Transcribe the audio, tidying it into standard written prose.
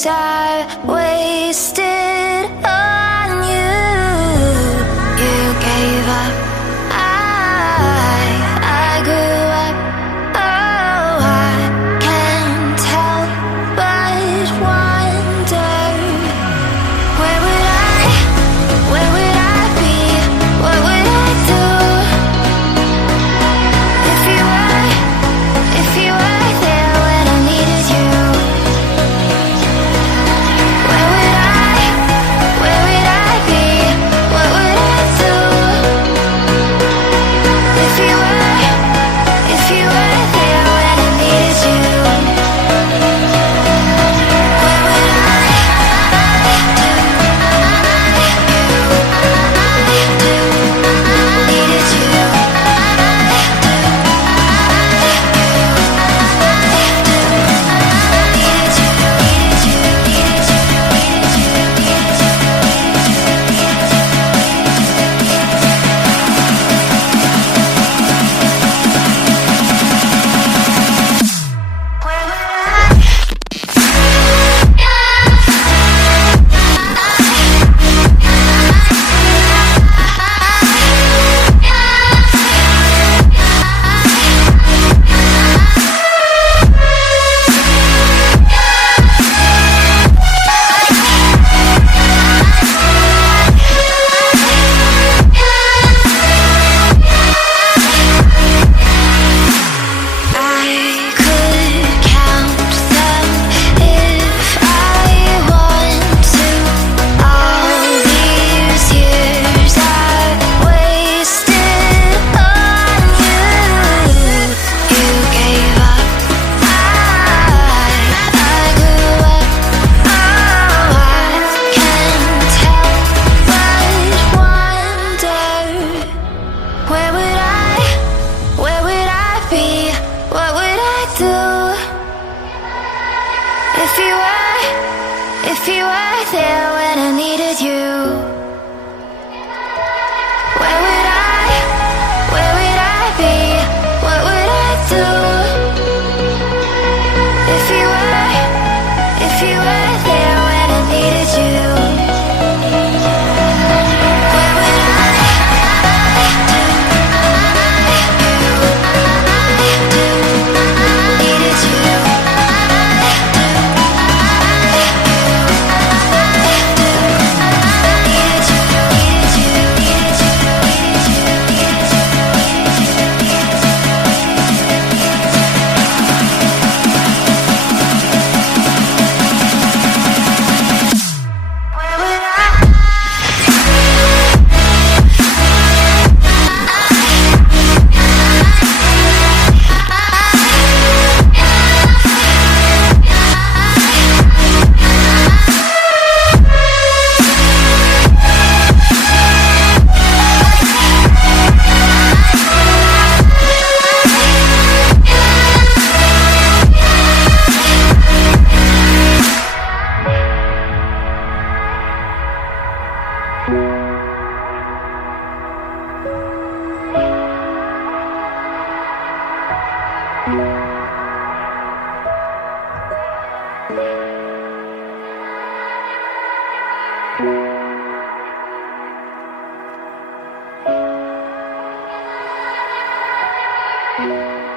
years I wasted on you. You gave up, I grew up. Oh, I can't help but wonder, where would I be? What would I do if you were there when I needed you? Where would I be? What would I do if you were there when I needed you? Where would I do? Needed you. If you were there when I needed you, where would I be? What would I do if you were there when I needed you? Where would I do? Needed you. Thank you.